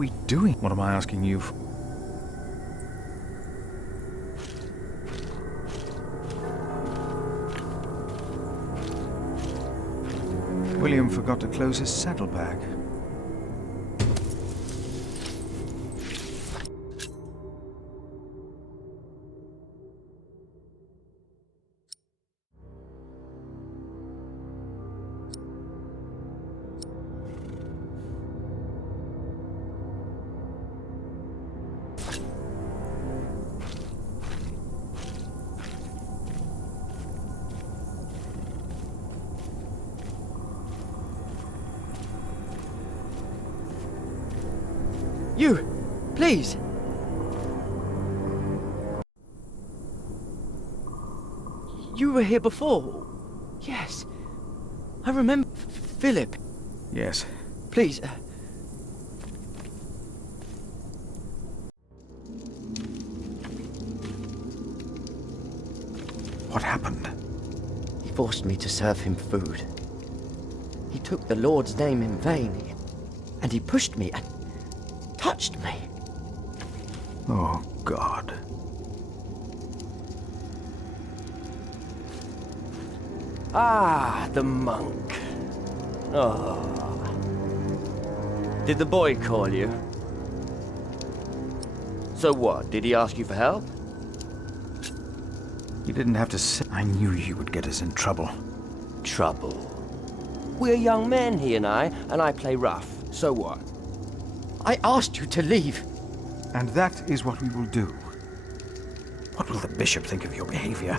we doing? What am I asking you for? William forgot to close his saddlebag. You! Please! You were here before? Yes. I remember... Philip. Yes. Please. What happened? He forced me to serve him food. He took the Lord's name in vain. And he pushed me and touched me. Oh, God. Ah, the monk. Oh. Did the boy call you? So what, did he ask you for help? You didn't have to say. I knew you would get us in trouble. Trouble. We're young men, he and I play rough. So what? I asked you to leave. And that is what we will do. What will the bishop think of your behavior?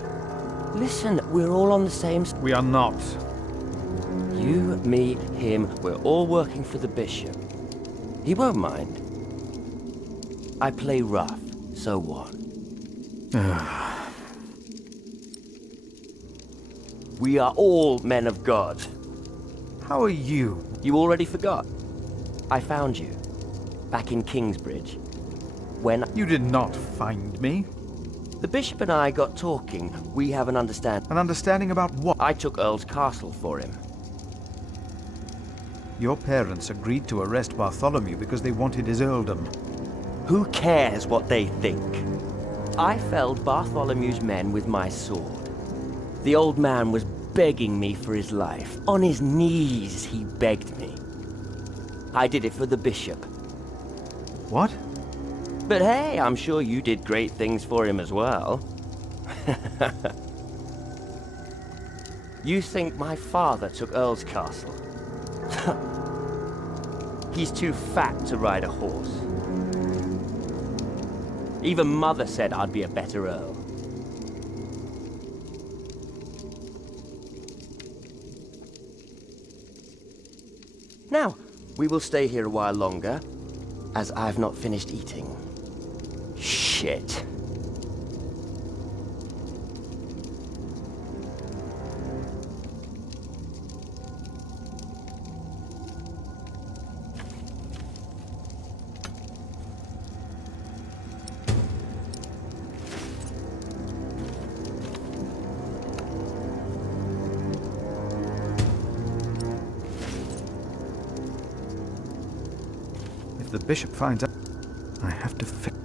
Listen, we're all on the same... We are not. You, me, him, we're all working for the bishop. He won't mind. I play rough, so what? We are all men of God. How are you? You already forgot. I found you, back in Kingsbridge, when... You did not find me. The bishop and I got talking. We have an understanding. An understanding about what? I took Earl's Castle for him. Your parents agreed to arrest Bartholomew because they wanted his earldom. Who cares what they think? I felled Bartholomew's men with my sword. The old man was begging me for his life. On his knees, he begged me. I did it for the bishop. What? But hey, I'm sure you did great things for him as well. You think my father took Earl's Castle? He's too fat to ride a horse. Even Mother said I'd be a better Earl. Now, we will stay here a while longer, as I've not finished eating. Shit. If the bishop finds out, I have to fix.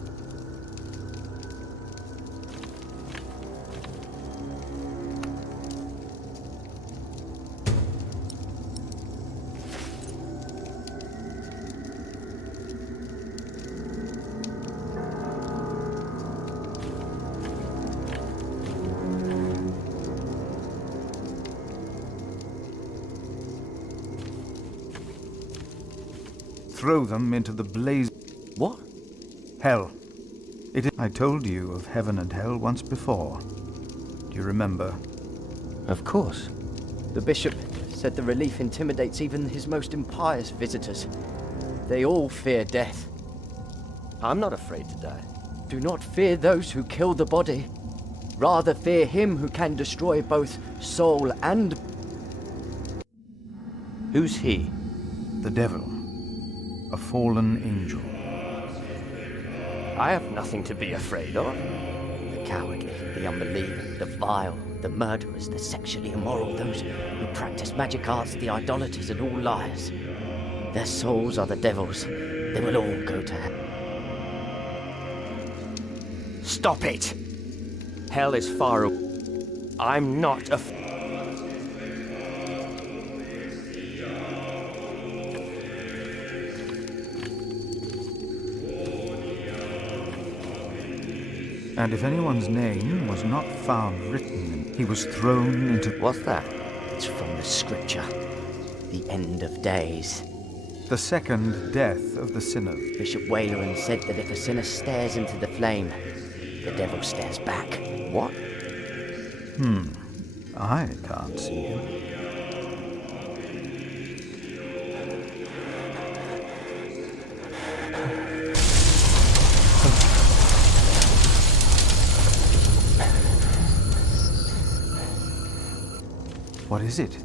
Throw them into the blaze. What? Hell. I told you of heaven and hell once before. Do you remember? Of course. The bishop said the relief intimidates even his most impious visitors. They all fear death. I'm not afraid to die. Do not fear those who kill the body. Rather fear him who can destroy both soul and... Who's he? The devil. A fallen angel. I have nothing to be afraid of. The cowardly, the unbelieving, the vile, the murderers, the sexually immoral, those who practice magic arts, the idolaters, and all liars. Their souls are the devil's. They will all go to hell. Stop it! Hell is far away. I'm not a... And if anyone's name was not found written, he was thrown into... What's that? It's from the scripture. The end of days. the second death of the sinner. Bishop Waleran said that if a sinner stares into the flame, the devil stares back. What? I can't see him. What is it?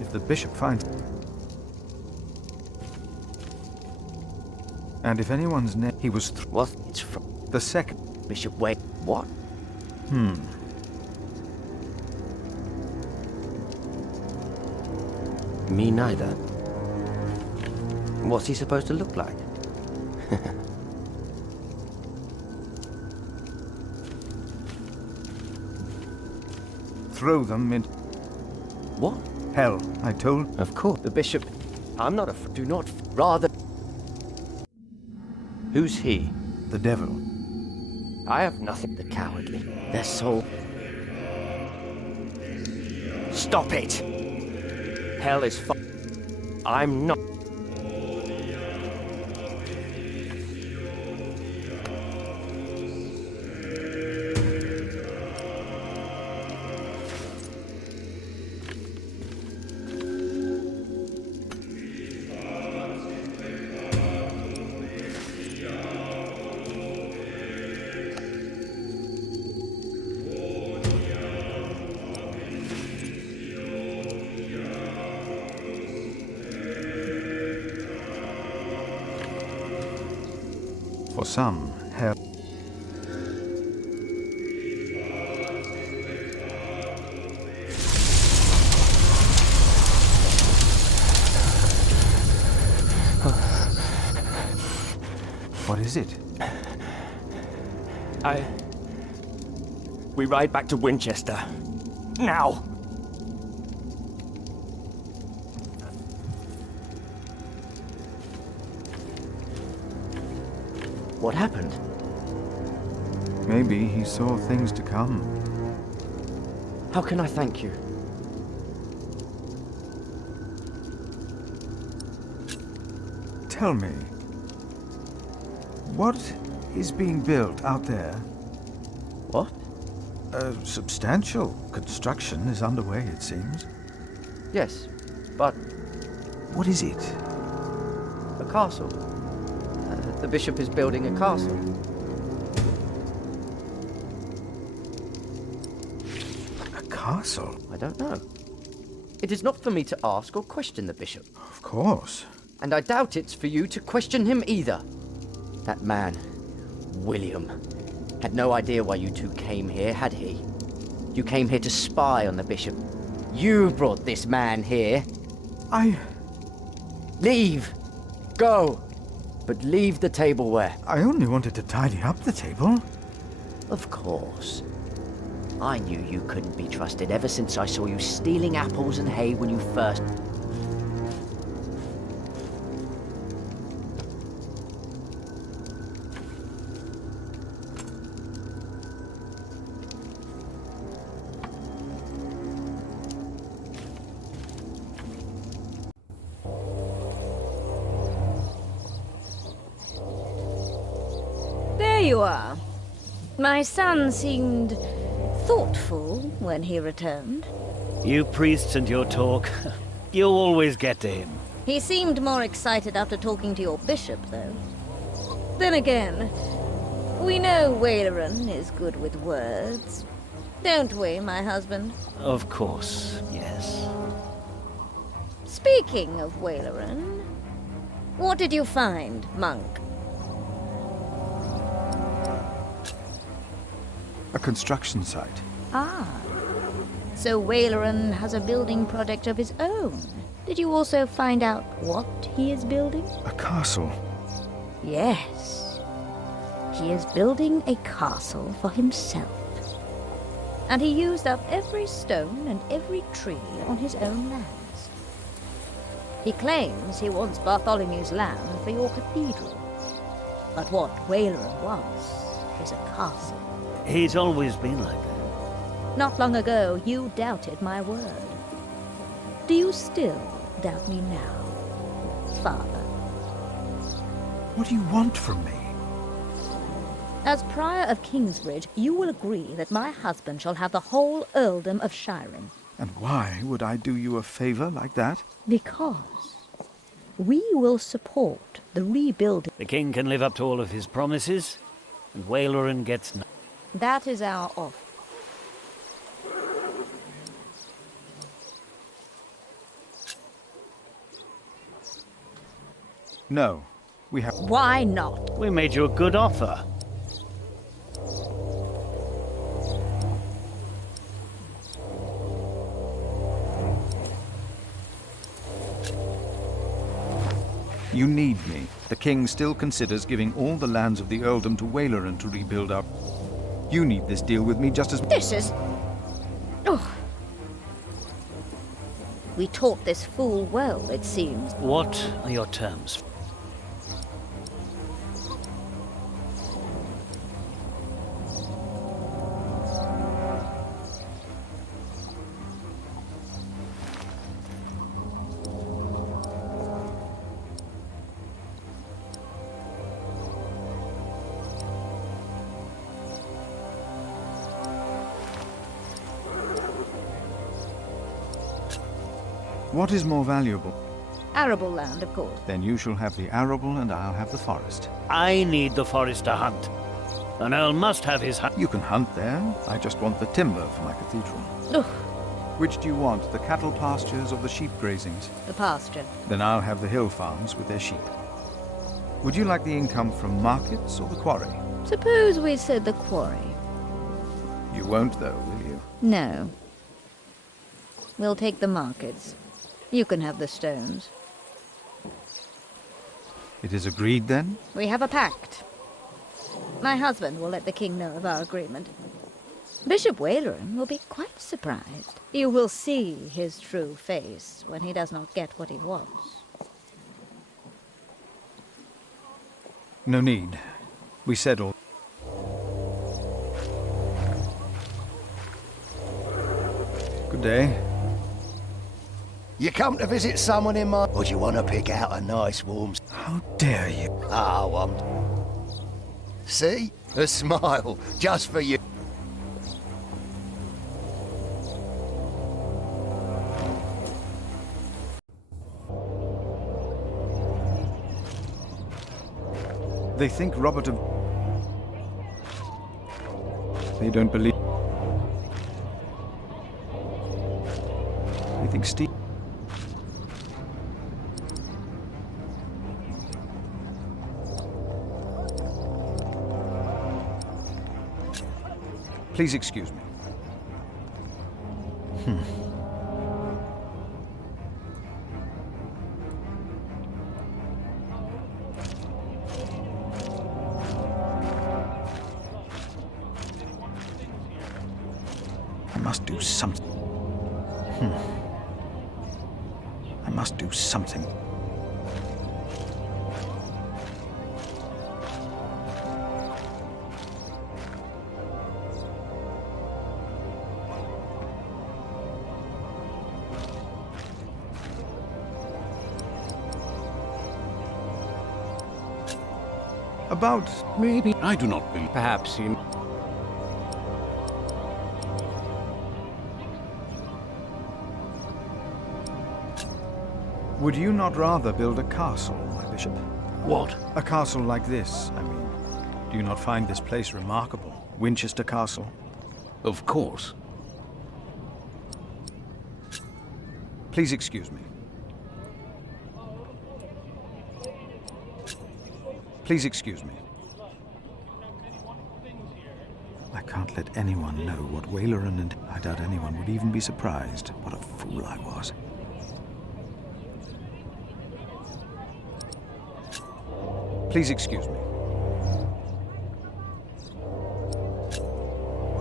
If the bishop finds... And if anyone's name... He was... What? It's from The second... Bishop Wade. What? Me neither. What's he supposed to look like? Throw them in... What? Hell, I told... Of course. The bishop. I'm not a... Do not. Rather. Who's he? The devil. I have nothing. The cowardly. Their soul. Stop it! Hell is far... I'm not... For some, hell... What is it? We ride back to Winchester. Now! What happened? Maybe he saw things to come. How can I thank you? Tell me, what is being built out there? What? A substantial construction is underway, it seems. Yes, but What is it? a castle. The bishop is building a castle. A castle? I don't know. It is not for me to ask or question the bishop. Of course. And I doubt it's for you to question him either. That man, William, had no idea why you two came here, had he? You came here to spy on the bishop. You brought this man here. Leave! Go! But leave the tableware. I only wanted to tidy up the table. Of course. I knew you couldn't be trusted ever since I saw you stealing apples and hay when you first... you are. My son seemed thoughtful when he returned. You priests and your talk. You always get to him. He seemed more excited after talking to your bishop, though. Then again, we know Waleran is good with words. Don't we, my husband? Of course, yes. Speaking of Waleran, what did you find, monk? A construction site. Ah. So Waleran has a building project of his own. Did you also find out what he is building? A castle. Yes. He is building a castle for himself. And he used up every stone and every tree on his own lands. He claims he wants Bartholomew's land for your cathedral. But what Waleran wants is a castle. He's always been like that. Not long ago, you doubted my word. Do you still doubt me now, Father? What do you want from me? As Prior of Kingsbridge, you will agree that my husband shall have the whole earldom of Shiren. And why would I do you a favor like that? Because we will support the rebuilding. The king can live up to all of his promises, and Waleran gets nothing. That is our offer. No, we have... Why not? We made you a good offer. You need me. The king still considers giving all the lands of the earldom to Waleran to rebuild up. You need this deal with me just as... This is... Oh. We taught this fool well, it seems. What are your terms? What is more valuable? Arable land, of course. Then you shall have the arable and I'll have the forest. I need the forest to hunt. An earl must have his hunt. You can hunt there. I just want the timber for my cathedral. Ugh, Which do you want, the cattle pastures or the sheep grazings? the pasture. Then I'll have the hill farms with their sheep. Would you like the income from markets or the quarry? Suppose we said the quarry. You won't, though, will you? No. We'll take the markets. You can have the stones. It is agreed, then? We have a pact. My husband will let the king know of our agreement. Bishop Waleran will be quite surprised. You will see his true face when he does not get what he wants. No need. We said all... Good day. You come to visit someone in my... Or do you want to pick out a nice warm... How dare you? Ah, I won't. See? A smile. Just for you. They think Robert of... They don't believe... They think Steve... Please excuse me. I must do something. I must do something. A About... Maybe. I do not believe. Perhaps he. Would you not rather build a castle, my bishop? What? A castle like this, I mean. Do you not find this place remarkable? Winchester Castle? Of course. Please excuse me. Please excuse me. I can't let anyone know what Waleran and... I doubt anyone would even be surprised. What a fool I was. Please excuse me.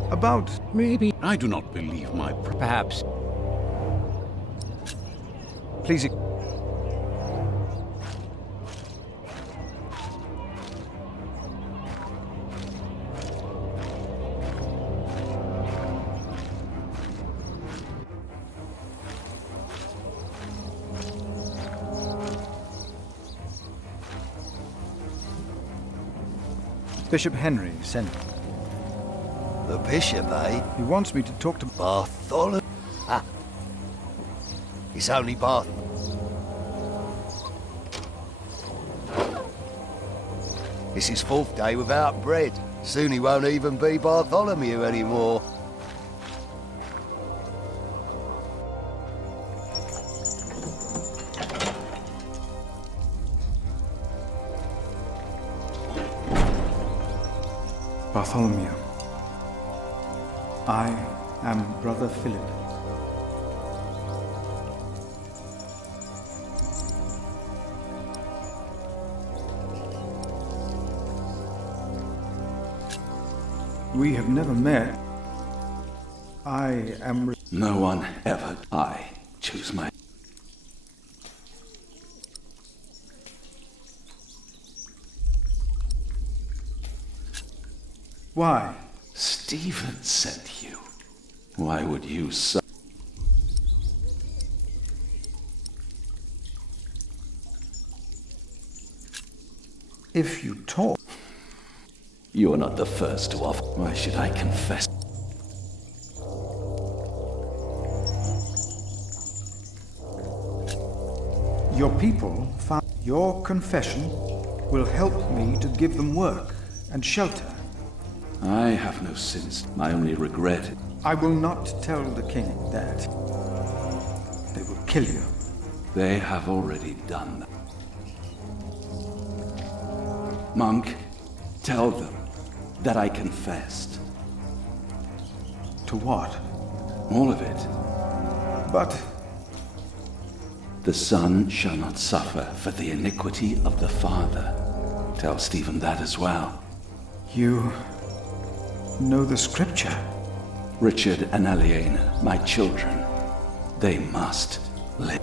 About... Maybe. I do not believe my... Perhaps. Please... Bishop Henry sent me. The bishop, eh? He wants me to talk to... Bartholomew? Ah. It's only Barth. It's his 4th day without bread. Soon he won't even be Bartholomew anymore. Bartholomew. I am Brother Philip. We have never met. I am... No one ever. I choose my... Why? Stephen sent you. Why would you so... If you talk... You are not the first to offer. Why should I confess? Your people found... Your confession will help me to give them work and shelter. I have no sins. I only regret it. I will not tell the king that. They will kill you. They have already done that. Monk, tell them that I confessed. To what? All of it. But... The son shall not suffer for the iniquity of the father. Tell Stephen that as well. You... know the scripture? Richard and Aliena, my children, they must live.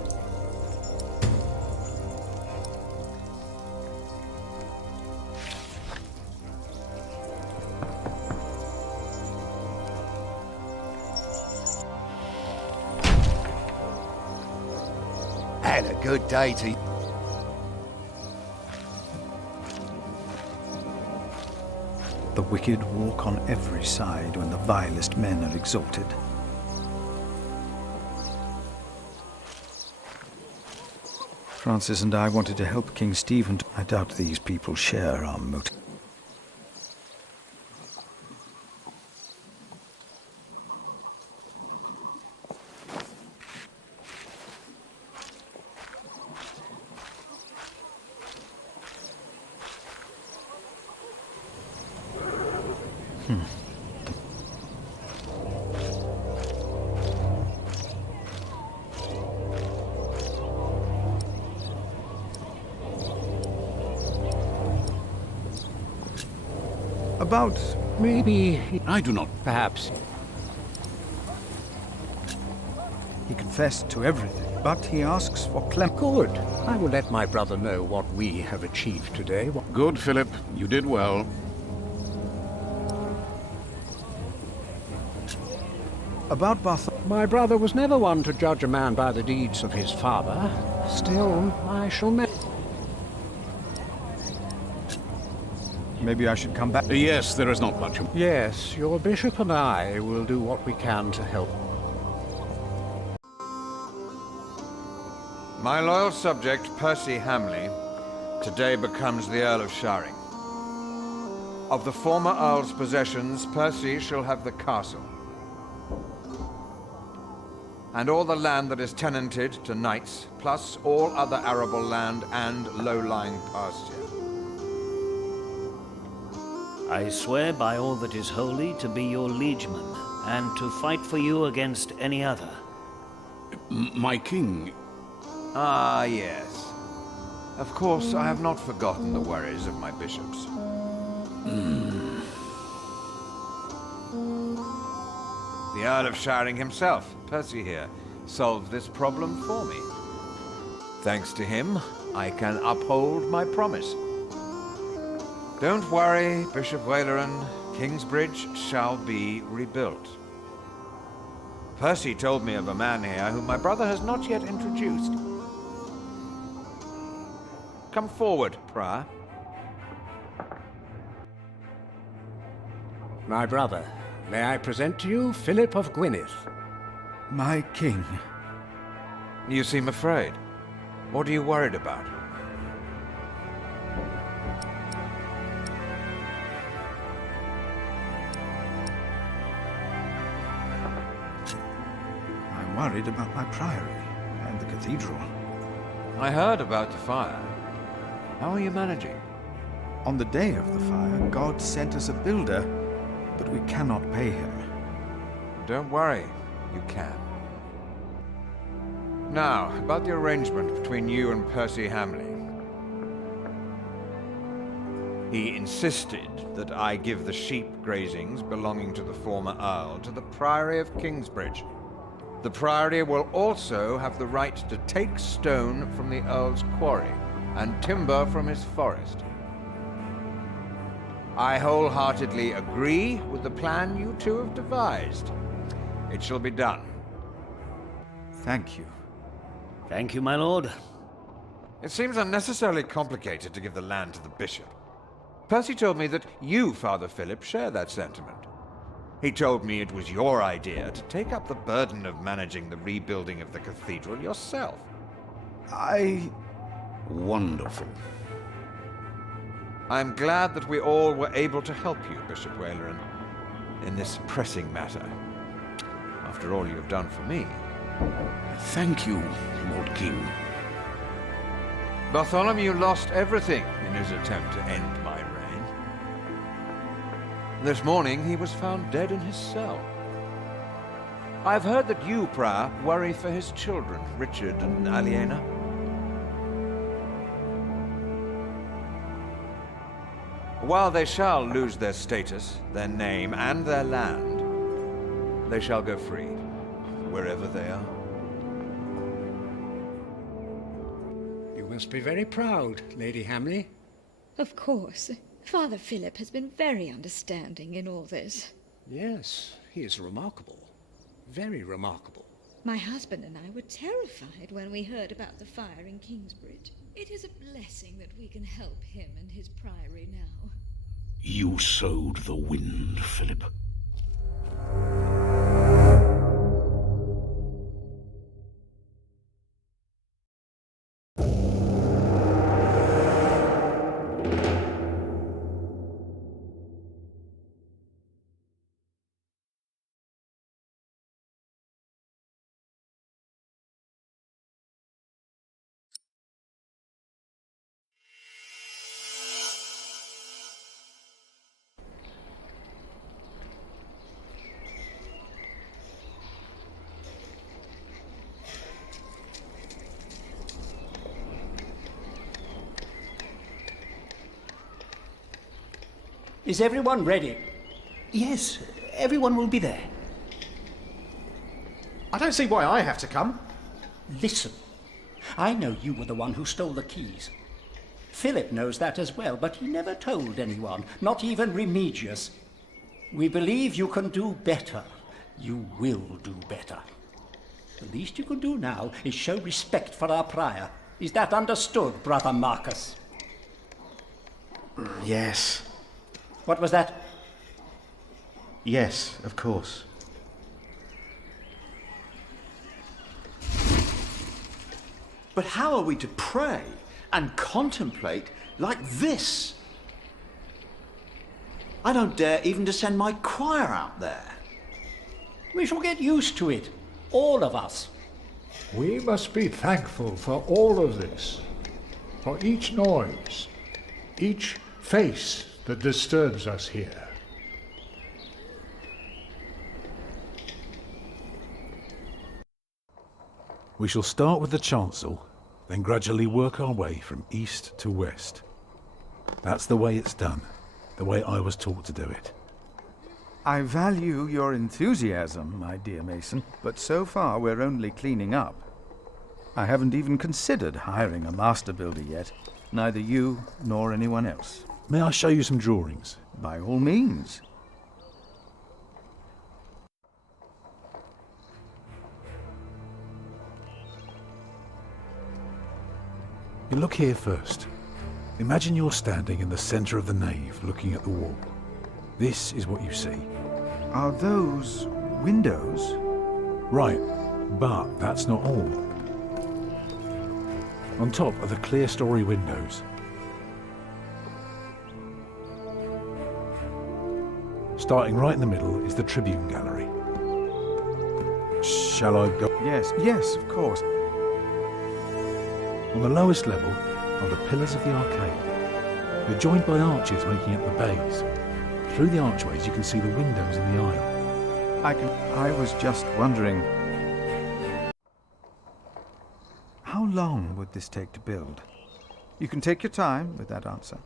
And a good day to... The wicked walk on every side when the vilest men are exalted. Francis and I wanted to help King Stephen. I doubt these people share our motive. About... Maybe. I do not. Perhaps. He confessed to everything, but he asks for Good. I will let my brother know what we have achieved today. Good, Philip. You did well. About Bartholomew. My brother was never one to judge a man by the deeds of his father. Still, I shall Maybe I should come back. Yes, there is not much. Yes, your bishop and I will do what we can to help. My loyal subject, Percy Hamley, today becomes the Earl of Sharing. Of the former Earl's possessions, Percy shall have the castle. And all the land that is tenanted to knights, plus all other arable land and low-lying pasture. I swear by all that is holy to be your liegeman, and to fight for you against any other. My king. Ah, yes. Of course, I have not forgotten the worries of my bishops. The Earl of Sharing himself, Percy here, solved this problem for me. Thanks to him, I can uphold my promise. Don't worry, Bishop Waleran. Kingsbridge shall be rebuilt. Percy told me of a man here whom my brother has not yet introduced. Come forward, Prior. My brother, may I present to you Philip of Gwynedd? My king. You seem afraid. What are you worried about? I'm worried about my priory and the cathedral. I heard about the fire. How are you managing? On the day of the fire, God sent us a builder, but we cannot pay him. Don't worry, you can. Now, about the arrangement between you and Percy Hamley. He insisted that I give the sheep grazings belonging to the former Earl to the Priory of Kingsbridge. The Priory will also have the right to take stone from the Earl's quarry and timber from his forest. I wholeheartedly agree with the plan you two have devised. It shall be done. Thank you. Thank you, my lord. It seems unnecessarily complicated to give the land to the bishop. Percy told me that you, Father Philip, share that sentiment. He told me it was your idea to take up the burden of managing the rebuilding of the cathedral yourself. Wonderful. I'm glad that we all were able to help you, Bishop Waleran, in this pressing matter. After all you have done for me. Thank you, Lord King. Bartholomew lost everything in his attempt to end my reign. This morning he was found dead in his cell. I've heard that you, Prior, worry for his children, Richard and Aliena. While they shall lose their status, their name, and their land, they shall go free, wherever they are. You must be very proud, Lady Hamley. Of course. Father Philip has been very understanding in all this. Yes, he is remarkable. Very remarkable. My husband and I were terrified when we heard about the fire in Kingsbridge. It is a blessing that we can help him and his priory now. You sowed the wind, Philip. Is everyone ready? Yes, everyone will be there. I don't see why I have to come. Listen, I know you were the one who stole the keys. Philip knows that as well, but he never told anyone, not even Remigius. We believe you can do better. You will do better. The least you can do now is show respect for our prior. Is that understood, Brother Marcus? Yes. What was that? Yes, of course. But how are we to pray and contemplate like this? I don't dare even to send my choir out there. We shall get used to it, all of us. We must be thankful for all of this, for each noise, each face that disturbs us here. We shall start with the chancel, then gradually work our way from east to west. That's the way it's done, the way I was taught to do it. I value your enthusiasm, my dear Mason, but so far we're only cleaning up. I haven't even considered hiring a master builder yet, neither you nor anyone else. May I show you some drawings? By all means. You look here first. Imagine you're standing in the centre of the nave, looking at the wall. This is what you see. Are those windows? Right, but that's not all. On top are the clear-story windows. Starting right in the middle is the Tribune Gallery. Shall I go? Yes, of course. On the lowest level are the pillars of the arcade. They're joined by arches making up the bays. Through the archways you can see the windows in the aisle. I was just wondering, how long would this take to build? You can take your time with that answer.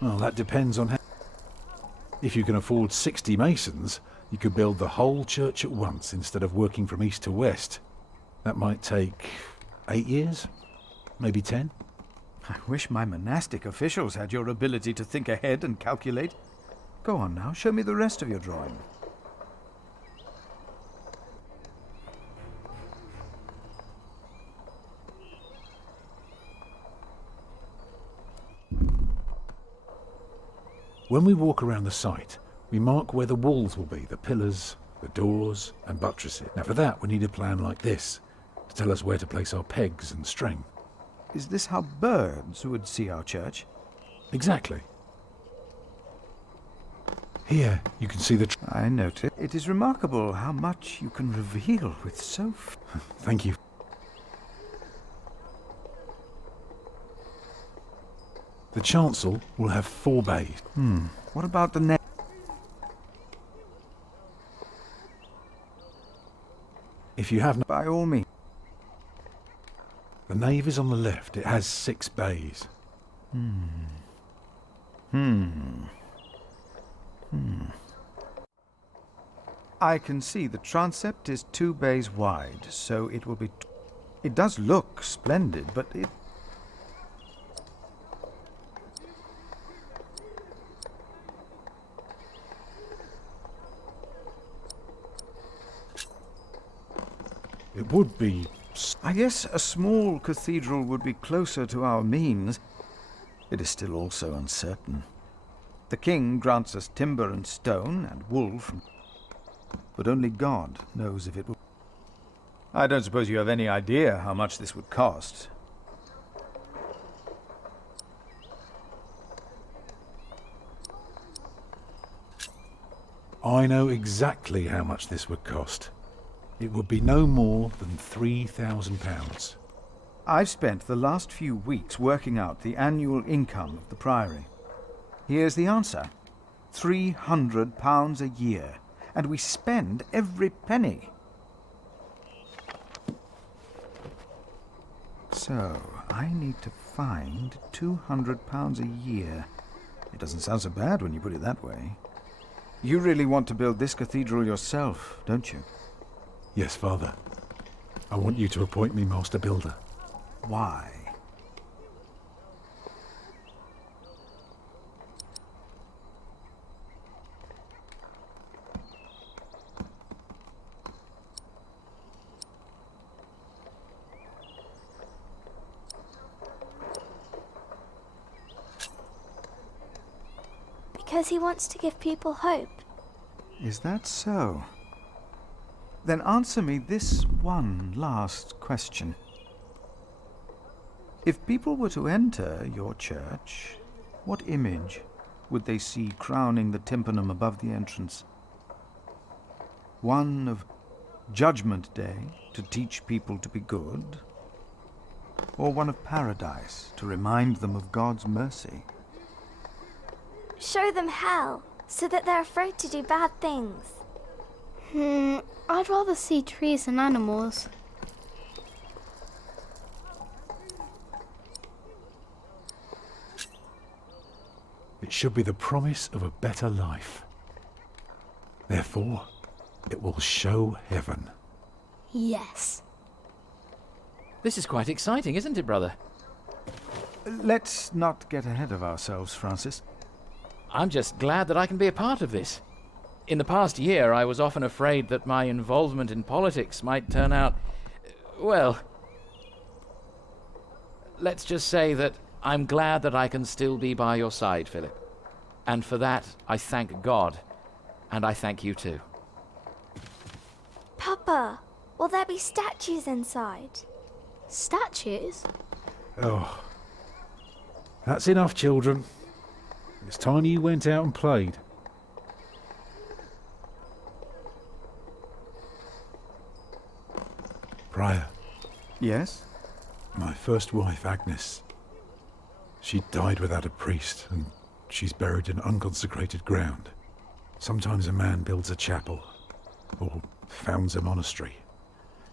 Well, that depends on how... If you can afford 60 masons, you could build the whole church at once instead of working from east to west. That might take 8 years, maybe 10. I wish my monastic officials had your ability to think ahead and calculate. Go on now, show me the rest of your drawing. When we walk around the site, we mark where the walls will be, the pillars, the doors and buttresses. Now for that we need a plan like this, to tell us where to place our pegs and string. Is this how birds would see our church? Exactly. Here you can see the... I notice. It is remarkable how much you can reveal with so... Thank you. The chancel will have 4 bays. What about the nave? If you have no... By all means. The nave is on the left. It has 6 bays. I can see the transept is 2 bays wide, so it will be... It does look splendid, but it... It would be... I guess a small cathedral would be closer to our means. It is still also uncertain. The king grants us timber and stone and wool from... But only God knows if it will... I don't suppose you have any idea how much this would cost. I know exactly how much this would cost. It would be no more than £3,000. I've spent the last few weeks working out the annual income of the Priory. Here's the answer. £300 a year. And we spend every penny. So, I need to find £200 a year. It doesn't sound so bad when you put it that way. You really want to build this cathedral yourself, don't you? Yes, Father. I want you to appoint me Master Builder. Why? Because he wants to give people hope. Is that so? Then answer me this one last question. If people were to enter your church, what image would they see crowning the tympanum above the entrance? One of Judgment Day to teach people to be good? Or one of paradise to remind them of God's mercy? Show them hell, so that they're afraid to do bad things. I'd rather see trees and animals. It should be the promise of a better life. Therefore, it will show heaven. Yes. This is quite exciting, isn't it, brother? Let's not get ahead of ourselves, Francis. I'm just glad that I can be a part of this. In the past year, I was often afraid that my involvement in politics might turn out, well, let's just say that I'm glad that I can still be by your side, Philip. And for that, I thank God, and I thank you too. Papa, will there be statues inside? Statues? Oh. That's enough, children. It's time you went out and played. Prior. Yes? My first wife, Agnes. She died without a priest, and she's buried in unconsecrated ground. Sometimes a man builds a chapel, or founds a monastery,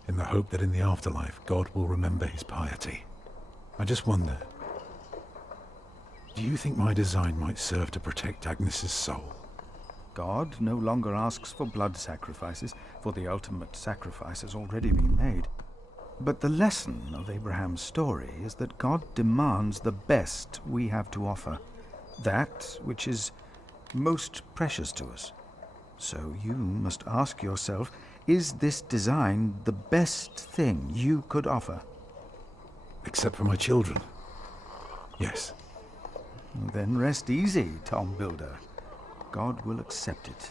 in the hope that in the afterlife God will remember his piety. I just wonder, do you think my design might serve to protect Agnes's soul? God no longer asks for blood sacrifices, for the ultimate sacrifice has already been made. But the lesson of Abraham's story is that God demands the best we have to offer, that which is most precious to us. So you must ask yourself, is this design the best thing you could offer? Except for my children. Yes. Then rest easy, Tom Builder. God will accept it.